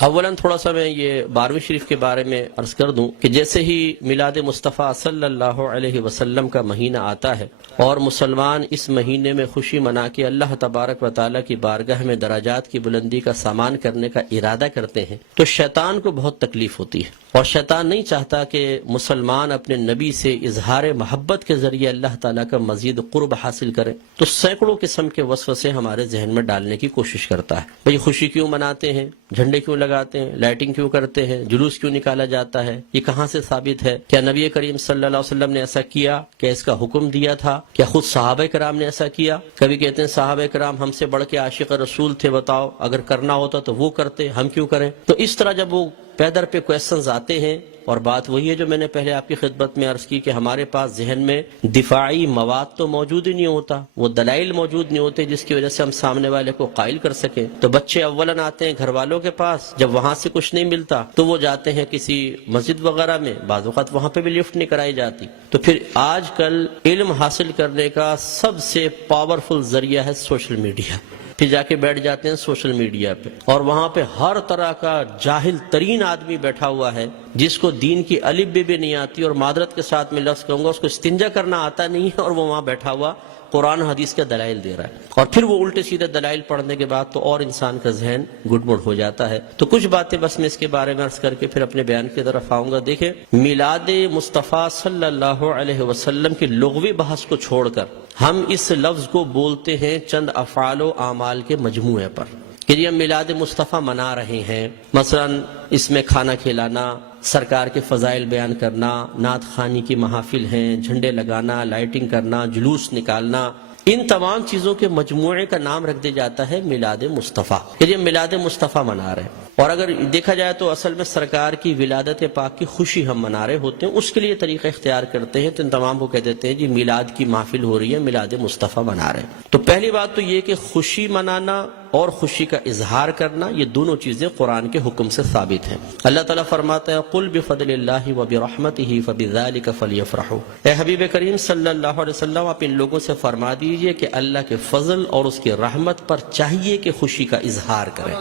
اولاً تھوڑا سا میں یہ 12ویں شریف کے بارے میں عرض کر دوں کہ جیسے ہی میلاد مصطفیٰ صلی اللہ علیہ وسلم کا مہینہ آتا ہے اور مسلمان اس مہینے میں خوشی منا کے اللہ تبارک و تعالیٰ کی بارگاہ میں درجات کی بلندی کا سامان کرنے کا ارادہ کرتے ہیں تو شیطان کو بہت تکلیف ہوتی ہے، اور شیطان نہیں چاہتا کہ مسلمان اپنے نبی سے اظہار محبت کے ذریعے اللہ تعالیٰ کا مزید قرب حاصل کرے، تو سینکڑوں قسم کے وسوسے ہمارے ذہن میں ڈالنے کی کوشش کرتا ہے۔ بھئی خوشی کیوں مناتے ہیں، جھنڈے کیوں لگاتے ہیں، لائٹنگ کیوں کرتے ہیں، جلوس کیوں نکالا جاتا ہے، یہ کہاں سے ثابت ہے؟ کیا نبی کریم صلی اللہ علیہ وسلم نے ایسا کیا؟ کیا اس کا حکم دیا تھا؟ کیا خود صحابہ کرام نے ایسا کیا؟ کبھی کہتے ہیں صحابہ کرام ہم سے بڑھ کے عاشق رسول تھے، بتاؤ اگر کرنا ہوتا تو وہ کرتے، ہم کیوں کریں؟ تو اس طرح جب وہ پیدر پہ کویسچنز آتے ہیں، اور بات وہی ہے جو میں نے پہلے آپ کی خدمت میں عرض کی کہ ہمارے پاس ذہن میں دفاعی مواد تو موجود ہی نہیں ہوتا، وہ دلائل موجود نہیں ہوتے جس کی وجہ سے ہم سامنے والے کو قائل کر سکیں۔ تو بچے اولاً آتے ہیں گھر والوں کے پاس، جب وہاں سے کچھ نہیں ملتا تو وہ جاتے ہیں کسی مسجد وغیرہ میں، بعض اوقات وہاں پہ بھی لفٹ نہیں کرائی جاتی۔ تو پھر آج کل علم حاصل کرنے کا سب سے پاورفل ذریعہ ہے سوشل میڈیا، پھر جا کے بیٹھ جاتے ہیں سوشل میڈیا پہ، اور وہاں پہ ہر طرح کا جاہل ترین آدمی بیٹھا ہوا ہے جس کو دین کی الف بھی نہیں آتی، اور معذرت کے ساتھ میں لفظ کہوں گا اس کو استنجا کرنا آتا نہیں ہے، اور وہ وہاں بیٹھا ہوا قرآن حدیث کے دلائل دے رہا ہے، اور پھر وہ الٹے سیدھے دلائل پڑھنے کے بعد تو اور انسان کا ذہن گڑبڑ ہو جاتا ہے۔ تو کچھ باتیں بس میں اس کے بارے میں عرض کر کے پھر اپنے بیان کی طرف آؤں گا۔ دیکھیں، میلاد مصطفیٰ صلی اللہ علیہ وسلم کی لغوی بحث کو چھوڑ کر ہم اس لفظ کو بولتے ہیں چند افعال و اعمال کے مجموعے پر کہ یہ ہم میلاد مصطفیٰ منا رہے ہیں۔ مثلا اس میں کھانا کھلانا، سرکار کے فضائل بیان کرنا، نعت خوانی کی محافل ہیں، جھنڈے لگانا، لائٹنگ کرنا، جلوس نکالنا، ان تمام چیزوں کے مجموعے کا نام رکھ دیا جاتا ہے میلاد مصطفیٰ، کہ ہم میلاد مصطفیٰ منا رہے ہیں۔ اور اگر دیکھا جائے تو اصل میں سرکار کی ولادت پاک کی خوشی ہم منا رہے ہوتے ہیں، اس کے لیے طریقہ اختیار کرتے ہیں تو ان تمام کو کہہ دیتے ہیں جی میلاد کی محفل ہو رہی ہے، میلاد مصطفیٰ منا رہے ہیں۔ تو پہلی بات تو یہ کہ خوشی منانا اور خوشی کا اظہار کرنا، یہ دونوں چیزیں قرآن کے حکم سے ثابت ہیں۔ اللہ تعالیٰ فرماتا ہے قل بفضل اللہ وبرحمتہ فبذلک فلیفرحوا، اے حبیب کریم صلی اللہ علیہ وسلم آپ ان لوگوں سے فرما دیجئے کہ اللہ کے فضل اور اس کی رحمت پر چاہیے کہ خوشی کا اظہار کریں۔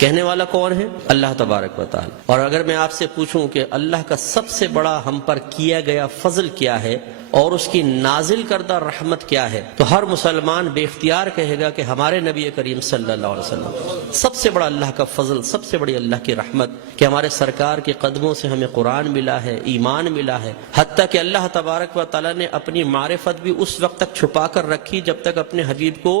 کہنے والا کون ہے؟ اللہ تبارک و تعالی۔ اور اگر میں آپ سے پوچھوں کہ اللہ کا سب سے بڑا ہم پر کیا گیا فضل کیا ہے اور اس کی نازل کردہ رحمت کیا ہے، تو ہر مسلمان بے اختیار کہے گا کہ ہمارے نبی کریم صلی اللہ علیہ وسلم۔ سب سے بڑا اللہ کا فضل، سب سے بڑی اللہ کی رحمت کہ ہمارے سرکار کے قدموں سے ہمیں قرآن ملا ہے، ایمان ملا ہے، حتیٰ کہ اللہ تبارک و تعالیٰ نے اپنی معرفت بھی اس وقت تک چھپا کر رکھی جب تک اپنے حبیب کو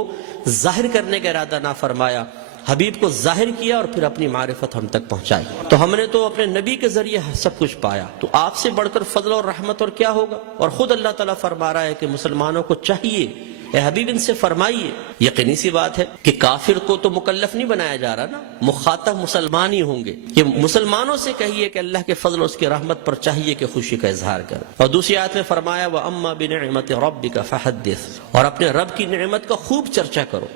ظاہر کرنے کا ارادہ نہ فرمایا۔ حبیب کو ظاہر کیا اور پھر اپنی معرفت ہم تک پہنچائی، تو ہم نے تو اپنے نبی کے ذریعے سب کچھ پایا، تو آپ سے بڑھ کر فضل اور رحمت اور کیا ہوگا؟ اور خود اللہ تعالیٰ فرما رہا ہے کہ مسلمانوں کو چاہیے، اے حبیب ان سے فرمائیے۔ یقینی سی بات ہے کہ کافر کو تو مکلف نہیں بنایا جا رہا نا، مخاطب مسلمان ہی ہوں گے، کہ مسلمانوں سے کہیے کہ اللہ کے فضل اور اس کی رحمت پر چاہیے کہ خوشی کا اظہار کرے۔ اور دوسری آیت میں فرمایا وَأَمَّا بِنِعْمَةِ رَبِّكَ فَحَدِّثْ، اور اپنے رب کی نعمت کا خوب چرچا کرو۔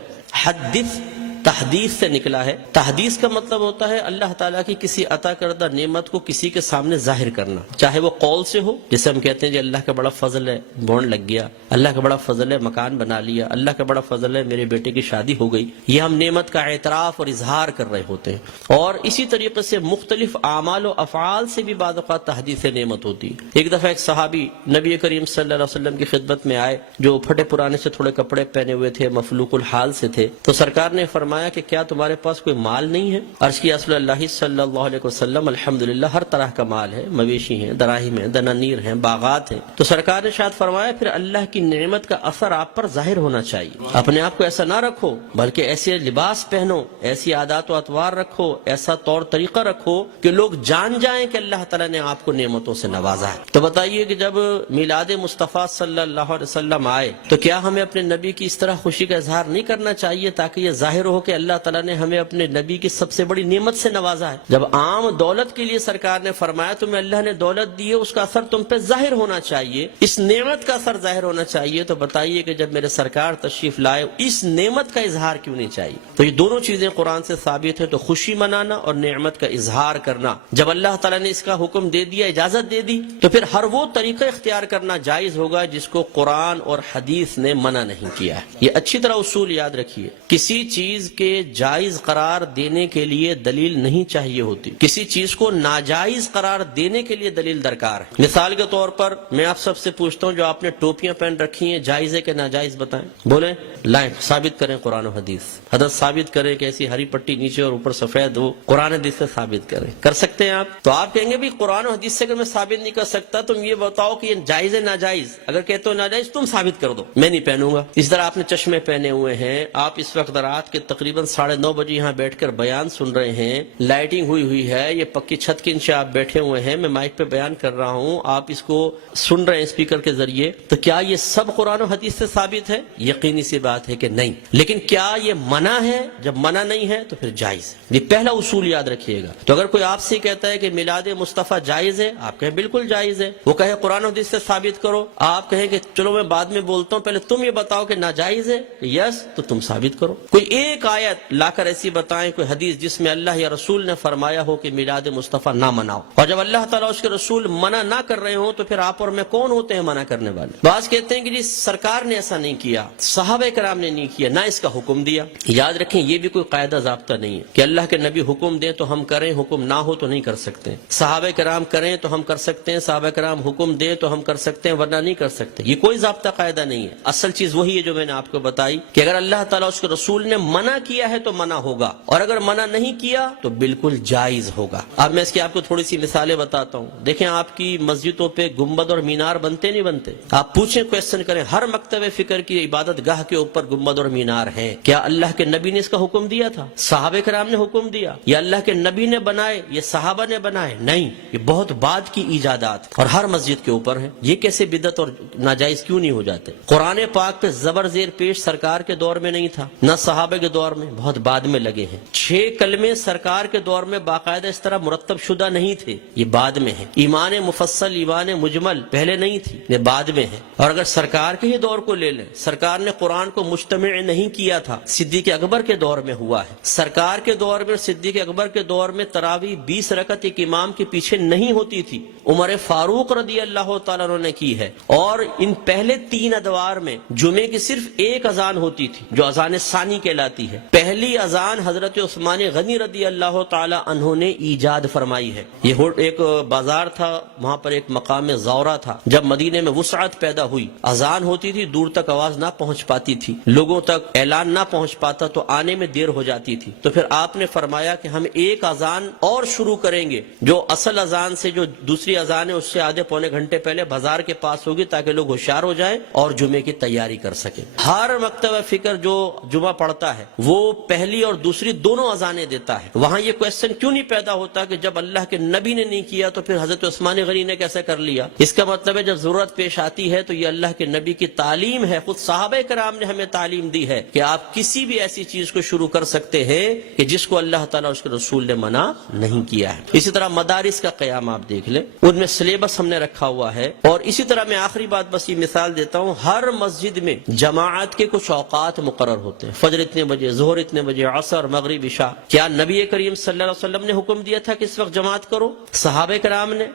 حدث تحدیث سے نکلا ہے۔ تحدیث کا مطلب ہوتا ہے اللہ تعالیٰ کی کسی عطا کردہ نعمت کو کسی کے سامنے ظاہر کرنا، چاہے وہ قول سے ہو، جسے ہم کہتے ہیں جی اللہ کا بڑا فضل ہے بونڈ لگ گیا، اللہ کا بڑا فضل ہے مکان بنا لیا، اللہ کا بڑا فضل ہے میرے بیٹے کی شادی ہو گئی، یہ ہم نعمت کا اعتراف اور اظہار کر رہے ہوتے ہیں۔ اور اسی طریقے سے مختلف اعمال و افعال سے بھی بعض اوقات تحدیث نعمت ہوتی ہے۔ ایک دفعہ ایک صحابی نبی کریم صلی اللہ علیہ وسلم کی خدمت میں آئے جو پھٹے پرانے سے تھوڑے کپڑے پہنے ہوئے تھے، مفلوق الحال سے تھے، تو سرکار نے فرمایا کہ کیا تمہارے پاس کوئی مال نہیں ہے؟ عرض کیا رسول اللہ صلی اللہ علیہ وسلم الحمدللہ ہر طرح کا مال ہے، مویشی ہیں، دراہم ہیں، دنانیر ہیں، باغات ہیں۔ تو سرکار نے شاید فرمایا پھر اللہ کی نعمت کا اثر آپ پر ظاہر ہونا چاہیے، اپنے آپ کو ایسا نہ رکھو بلکہ ایسے لباس پہنو، ایسی عادات و اطوار رکھو، ایسا طور طریقہ رکھو کہ لوگ جان جائیں کہ اللہ تعالیٰ نے آپ کو نعمتوں سے نوازا ہے۔ تو بتائیے کہ جب میلاد مصطفیٰ صلی اللہ علیہ وسلم آئے تو کیا ہمیں اپنے نبی کی اس طرح خوشی کا اظہار نہیں کرنا چاہیے تاکہ یہ ظاہر ہو کہ اللہ تعالیٰ نے ہمیں اپنے نبی کی سب سے بڑی نعمت سے نوازا ہے؟ جب عام دولت کے لیے سرکار نے فرمایا تمہیں اللہ نے دولت دی ہے، اس کا اثر تم پہ ظاہر ہونا چاہیے، اس نعمت کا اثر ظاہر ہونا چاہیے، تو بتائیے کہ جب میرے سرکار تشریف لائے اس نعمت کا اظہار کیوں نہیں چاہیے؟ تو یہ دونوں چیزیں قرآن سے ثابت ہے، تو خوشی منانا اور نعمت کا اظہار کرنا۔ جب اللہ تعالیٰ نے اس کا حکم دے دیا، اجازت دے دی، تو پھر ہر وہ طریقہ اختیار کرنا جائز ہوگا جس کو قرآن اور حدیث نے منع نہیں کیا ہے۔ یہ اچھی طرح اصول یاد رکھیے، کسی چیز کے جائز قرار دینے کے لیے دلیل نہیں چاہیے ہوتی، کسی چیز کو ناجائز قرار دینے کے لیے دلیل درکار ہے۔ مثال کے طور پر میں آپ سب سے پوچھتا ہوں، جو آپ نے ٹوپیاں پہن رکھی ہیں جائز ہے کہ ناجائز بتائیں؟ بولیں، لائیں ثابت کریں قرآن و حدیث، حضرت ثابت کریں کہ ایسی ہری پٹی نیچے اور اوپر سفید ہو، قرآن حدیث سے ثابت کریں۔ کر سکتے ہیں آپ؟ تو آپ کہیں گے بھی قرآن و حدیث سے اگر میں ثابت نہیں کر سکتا تم یہ بتاؤ کہ یہ جائز ہے ناجائز، اگر کہتے ہو ناجائز تم ثابت کر دو، میں نہیں پہنوں گا۔ اس طرح آپ نے چشمے پہنے ہوئے ہیں، آپ اس وقت رات کے تقریباً 9:30 بجے یہاں بیٹھ کر بیان سن رہے ہیں، لائٹنگ ہوئی ہے، یہ پکی چھت کے نیچے آپ بیٹھے ہوئے ہیں، میں مائک پہ بیان کر رہا ہوں، آپ اس کو سن رہے ہیں اسپیکر کے ذریعے، تو کیا یہ سب قرآن و حدیث سے ثابت ہے؟ یقینی سی بات ہے کہ نہیں۔ لیکن کیا یہ منع ہے؟ جب منع نہیں ہے تو پھر جائز ہے۔ یہ پہلا اصول یاد رکھیے گا۔ تو اگر کوئی آپ سے کہتا ہے کہ میلاد مصطفیٰ جائز ہے، آپ کہیں بالکل جائز ہے، وہ کہے قرآن و حدیث سے ثابت کرو، آپ کہیں کہ چلو میں بعد میں بولتا ہوں، پہلے تم یہ بتاؤ کہ ناجائز ہے، یس تو تم ثابت کرو۔ کوئی ایک آیت لا کر ایسی بتائیں، کوئی حدیث جس میں اللہ یا رسول نے فرمایا ہو کہ میلاد مصطفیٰ نہ مناؤ، اور جب اللہ تعالیٰ اس کے رسول منع نہ کر رہے ہوں تو پھر آپ اور میں کون ہوتے ہیں منع کرنے والے؟ بعض کہتے ہیں کہ جی سرکار نے ایسا نہیں کیا، صحابہ کرام نے نہیں کیا، نہ اس کا حکم دیا۔ یاد رکھیں یہ بھی کوئی قاعدہ ضابطہ نہیں ہے کہ اللہ کے نبی حکم دیں تو ہم کریں، حکم نہ ہو تو نہیں کر سکتے۔ صحابہ کرام کریں تو ہم کر سکتے ہیں، صحابہ کرام حکم دیں تو ہم کر سکتے ہیں، ورنہ نہیں کر سکتے۔ یہ کوئی ضابطہ قاعدہ نہیں ہے۔ اصل چیز وہی ہے جو میں نے آپ کو بتائی کہ اگر اللہ تعالیٰ اس کے رسول نے منع کیا ہے تو منع ہوگا، اور اگر منع نہیں کیا تو بالکل جائز ہوگا۔ اب میں اس کی آپ کو تھوڑی سی مثالیں بتاتا ہوں۔ دیکھیں آپ کی مسجدوں پہ گنبد اور مینار بنتے نہیں بنتے؟ آپ پوچھیں، کویسچن کریں، ہر مکتب فکر کی عبادت گاہ کے اوپر گنبد اور مینار ہیں، کیا اللہ کے نبی نے اس کا حکم دیا تھا؟ صحابہ کرام نے حکم دیا؟ یا اللہ کے نبی نے بنائے یا صحابہ نے بنائے؟ نہیں، یہ بہت بعد کی ایجادات اور ہر مسجد کے اوپر ہیں۔ یہ کیسے بدعت اور ناجائز کیوں نہیں ہو جاتے؟ قرآن پاک پہ زبر زیر پیش سرکار کے دور میں نہیں تھا، نہ صحابہ کے دور میں، بہت بعد میں لگے ہیں۔ 6 کلمے سرکار کے دور میں باقاعدہ اس طرح مرتب شدہ نہیں تھے، یہ بعد میں ہیں۔ ایمان مفصل، ایمان مجمل پہلے نہیں تھی، یہ بعد میں ہے۔ اور اگر سرکار کے ہی دور کو لے لیں، سرکار نے قرآن کو مجتمع نہیں کیا تھا، صدیق اکبر کے دور میں ہوا ہے۔ سرکار کے دور میں، صدیق اکبر کے دور میں تراویح 20 رکعت ایک امام کے پیچھے نہیں ہوتی تھی، عمر فاروق رضی اللہ تعالیٰ عنہ نے کی ہے۔ اور ان پہلے 3 ادوار میں جمعے کی صرف ایک اذان ہوتی تھی جو اذان ثانی کہلاتی ہے۔ پہلی اذان حضرت عثمان غنی رضی اللہ تعالیٰ عنہ نے ایجاد فرمائی ہے۔ یہ ایک بازار تھا، وہاں پر ایک مقام زورہ تھا، جب مدینے میں وسعت پیدا ہوئی، اذان ہوتی تھی، دور تک آواز نہ پہنچ پاتی تھی، لوگوں تک اعلان نہ پہنچ پاتا تو آنے میں دیر ہو جاتی تھی، تو پھر آپ نے فرمایا کہ ہم ایک اذان اور شروع کریں گے جو اصل اذان سے، جو دوسری اذان ہے اس سے آدھے پونے گھنٹے پہلے بازار کے پاس ہوگی، تاکہ لوگ ہوشیار ہو جائیں اور جمعے کی تیاری کر سکیں۔ ہر مکتبہ فکر جو جمعہ پڑھتا ہے وہ پہلی اور دوسری دونوں اذانیں دیتا ہے۔ وہاں یہ کویسچن کیوں نہیں پیدا ہوتا کہ جب اللہ کے نبی نے نہیں کیا تو پھر حضرت عثمان غنی نے کیسے کر لیا؟ اس کا مطلب ہے جب ضرورت پیش آتی ہے تو یہ اللہ کے نبی کی تعلیم ہے، خود صحابہ کرام نے ہمیں تعلیم دی ہے کہ آپ کسی بھی ایسی چیز کو شروع کر سکتے ہیں کہ جس کو اللہ تعالیٰ اس کے رسول نے منع نہیں کیا ہے۔ اسی طرح مدارس کا قیام آپ دیکھ لیں، ان میں سلیبس ہم نے رکھا ہوا ہے۔ اور اسی طرح میں آخری بات بس یہ مثال دیتا ہوں، ہر مسجد میں جماعت کے کچھ اوقات مقرر ہوتے ہیں، فجر اتنے بجے، ظہر اتنے بجے، عصر، مغرب، عشاء۔ کیا نبی کریم صلی اللہ علیہ وسلم نے حکم دیا تھا کہ اس وقت جماعت کرو؟ صحابہ کرام نے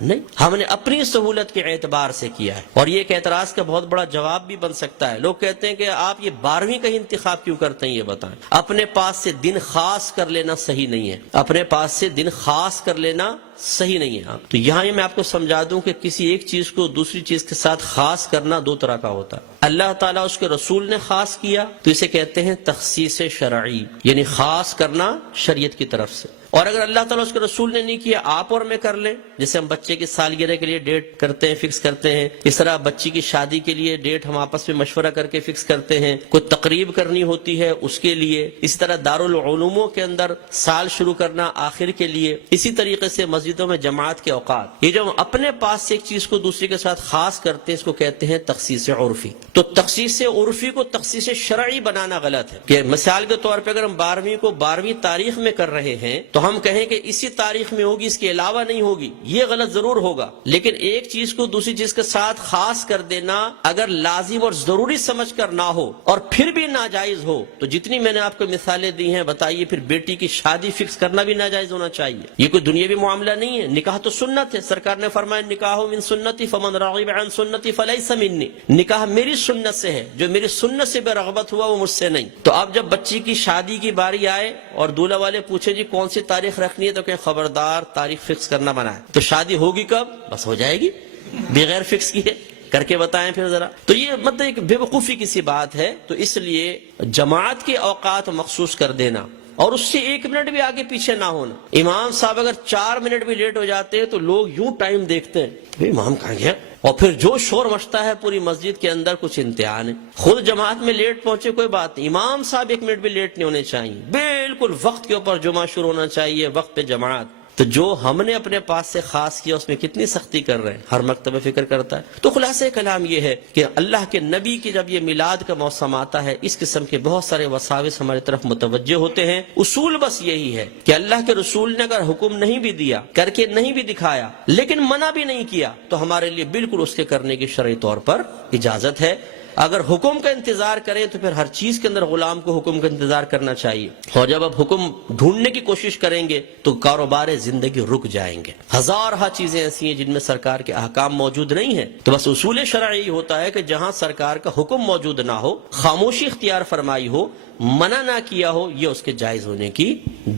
نہیں، ہم نے اپنی سہولت کے اعتبار سے کیا ہے۔ اور یہ ایک اعتراض کا بہت بڑا جواب بھی بن سکتا ہے۔ لوگ کہتے ہیں کہ آپ یہ 12ویں کا انتخاب کیوں کرتے ہیں، یہ بتائیں۔ اپنے پاس سے دن خاص کر لینا صحیح نہیں ہے، اپنے پاس سے دن خاص کر لینا صحیح نہیں ہے۔ تو یہاں میں آپ کو سمجھا دوں کہ کسی ایک چیز کو دوسری چیز کے ساتھ خاص کرنا 2 طرح کا ہوتا ہے۔ اللہ تعالیٰ اس کے رسول نے خاص کیا تو اسے کہتے ہیں تخصیص شرعی، یعنی خاص کرنا شریعت کی طرف سے۔ اور اگر اللہ تعالیٰ اس کے رسول نے نہیں کیا، آپ اور میں کر لیں، جیسے ہم بچے کی سالگرہ کے لیے ڈیٹ کرتے ہیں، فکس کرتے ہیں، اس طرح بچی کی شادی کے لیے ڈیٹ ہم آپس میں مشورہ کر کے فکس کرتے ہیں، کوئی تقریب کرنی ہوتی ہے اس کے لیے، اسی طرح دارالعلوموں کے اندر سال شروع کرنا آخر کے لیے، اسی طریقے سے مسجدوں میں جماعت کے اوقات۔ یہ جو ہم اپنے پاس سے ایک چیز کو دوسری کے ساتھ خاص کرتے ہیں، اس کو کہتے ہیں تخصیص عرفی۔ تو تخصیص عرفی کو تخصیص شرعی بنانا غلط ہے کہ مثال کے طور پہ اگر ہم 12ویں کو 12ویں تاریخ میں کر رہے ہیں تو ہم کہیں کہ اسی تاریخ میں ہوگی، اس کے علاوہ نہیں ہوگی، یہ غلط ضرور ہوگا۔ لیکن ایک چیز کو دوسری چیز کے ساتھ خاص کر دینا اگر لازم اور ضروری سمجھ کر نہ ہو اور پھر بھی ناجائز ہو تو جتنی میں نے آپ کو مثالیں دی ہیں، بتائیے پھر بیٹی کی شادی فکس کرنا بھی ناجائز ہونا چاہیے؟ یہ کوئی دنیاوی معاملہ نہیں ہے، نکاح تو سنت ہے. سرکار نے فرمایا نکاح من سنتی فمن رغب عن سنتی فلیس منی، نکاح میری سنت سے ہے، جو میری سنت سے بے رغبت ہوا وہ مجھ سے نہیں. تو اب جب بچی کی شادی کی باری آئے اور دولہا والے پوچھے جی کون سی تاریخ رکھنی ہے، تو کہ خبردار تاریخ فکس کرنا منع ہے. تو شادی ہوگی کب؟ بس ہو جائے گی بغیر فکس کیے، کر کے بتائیں پھر ذرا. تو یہ مطلب ایک بے وقوفی کی سی بات ہے. تو اس لیے جماعت کے اوقات مخصوص کر دینا اور اس سے 1 منٹ بھی آگے پیچھے نہ ہونا. امام صاحب اگر 4 منٹ بھی لیٹ ہو جاتے ہیں تو لوگ یوں ٹائم دیکھتے ہیں امام کہاں گیا، اور پھر جو شور مچتا ہے پوری مسجد کے اندر کچھ امتحان ہے. خود جماعت میں لیٹ پہنچے کوئی بات نہیں، امام صاحب 1 منٹ بھی لیٹ نہیں ہونے چاہیے، بالکل وقت کے اوپر جمعہ شروع ہونا چاہیے، وقت پہ جماعت. تو جو ہم نے اپنے پاس سے خاص کیا اس میں کتنی سختی کر رہے ہیں، ہر مکتبہ فکر کرتا ہے. تو خلاصہ کلام یہ ہے کہ اللہ کے نبی کی جب یہ میلاد کا موسم آتا ہے، اس قسم کے بہت سارے وساوس ہماری طرف متوجہ ہوتے ہیں. اصول بس یہی ہے کہ اللہ کے رسول نے اگر حکم نہیں بھی دیا، کر کے نہیں بھی دکھایا، لیکن منع بھی نہیں کیا، تو ہمارے لیے بالکل اس کے کرنے کی شرعی طور پر اجازت ہے. اگر حکم کا انتظار کریں تو پھر ہر چیز کے اندر غلام کو حکم کا انتظار کرنا چاہیے، اور جب اب حکم ڈھونڈنے کی کوشش کریں گے تو کاروبار زندگی رک جائیں گے. ہزارہ چیزیں ایسی ہیں جن میں سرکار کے احکام موجود نہیں ہیں. تو بس اصول شرعی ہوتا ہے کہ جہاں سرکار کا حکم موجود نہ ہو، خاموشی اختیار فرمائی ہو، منع نہ کیا ہو، یہ اس کے جائز ہونے کی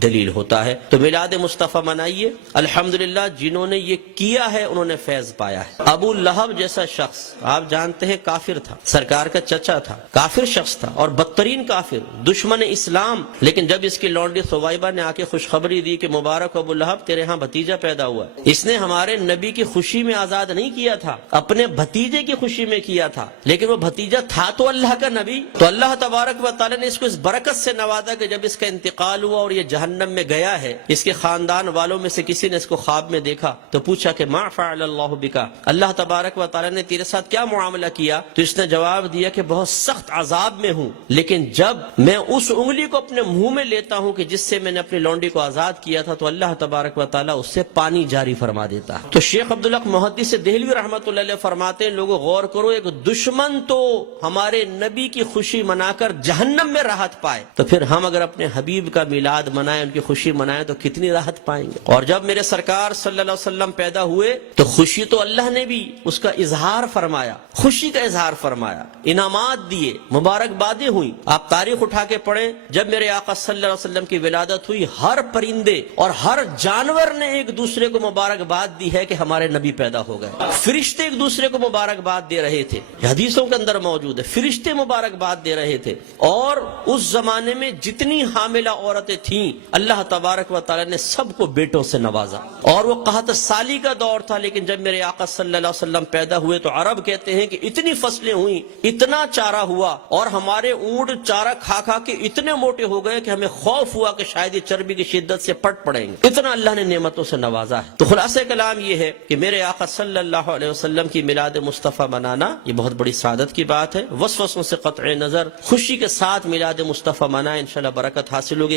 دلیل ہوتا ہے. تو میلاد مصطفیٰ منائیے. الحمدللہ جنہوں نے یہ کیا ہے انہوں نے فیض پایا ہے. ابو لہب جیسا شخص آپ جانتے ہیں کافر تھا، سرکار کا چچا تھا، کافر شخص تھا اور بدترین کافر، دشمن اسلام. لیکن جب اس کی لونڈی ثویبہ نے آ کے خوشخبری دی کہ مبارک ابو لہب تیرے ہاں بھتیجا پیدا ہوا، اس نے ہمارے نبی کی خوشی میں آزاد نہیں کیا تھا، اپنے بھتیجے کی خوشی میں کیا تھا. لیکن وہ بھتیجا تھا تو اللہ کا نبی. تو اللہ تبارک و تعالی نے اس کو اس برکت سے نوازا کہ جب اس کا انتقال ہوا اور یہ جہنم میں گیا ہے، اس کے خاندان والوں میں سے کسی نے اس کو خواب میں دیکھا تو پوچھا کہ ما فعل اللہ بکا، اللہ تبارک و تعالی نے تیرے ساتھ کیا معاملہ کیا؟ تو اس نے جواب دیا کہ بہت سخت عذاب میں ہوں، لیکن جب میں اس انگلی کو اپنے منہ میں لیتا ہوں کہ جس سے میں نے اپنی لونڈی کو آزاد کیا تھا تو اللہ تبارک و تعالی اس سے پانی جاری فرما دیتا ہے. تو شیخ عبدالحق محدث دہلوی رحمۃ اللہ علیہ فرماتے ہیں لوگوں غور کرو، ایک دشمن تو ہمارے نبی کی خوشی منا کر جہنم میں راحت پائے، تو پھر ہم اگر اپنے حبیب کا میلاد منائیں، ان کی خوشی منائیں تو کتنی راحت پائیں گے. اور جب میرے سرکار صلی اللہ علیہ وسلم پیدا ہوئے تو خوشی تو اللہ نے بھی اس کا اظہار فرمایا، خوشی کا اظہار فرمایا، انعامات دیے، مبارکبادیں ہوئی. آپ تاریخ اٹھا کے پڑھیں، جب میرے آقا صلی اللہ علیہ وسلم کی ولادت ہوئی ہر پرندے اور ہر جانور نے ایک دوسرے کو مبارکباد دی ہے کہ ہمارے نبی پیدا ہو گئے. فرشتے ایک دوسرے کو مبارکباد دے رہے تھے، حدیثوں کے اندر موجود ہے، فرشتے مبارکباد دے رہے تھے. اور اس زمانے میں جتنی حاملہ عورتیں تھیں اللہ تبارک و تعالی نے سب کو بیٹوں سے نوازا. اور وہ قحط سالی کا دور تھا، لیکن جب میرے آقا صلی اللہ علیہ وسلم پیدا ہوئے تو عرب کہتے ہیں کہ اتنی فصلیں ہوئیں، اتنا چارہ ہوا، اور ہمارے اونٹ چارہ کھا کھا کے اتنے موٹے ہو گئے کہ ہمیں خوف ہوا کہ شاید یہ چربی کی شدت سے پٹ پڑیں گے. اتنا اللہ نے نعمتوں سے نوازا ہے. تو خلاصہ کلام یہ ہے کہ میرے آقا صلی اللہ علیہ وسلم کی میلاد مصطفیٰ منانا یہ بہت بڑی سعادت کی بات ہے. وسوسوں سے قطع نظر خوشی کے ساتھ میلاد مصطفیٰ منائیں، انشاءاللہ برکت حاصل ہوگی.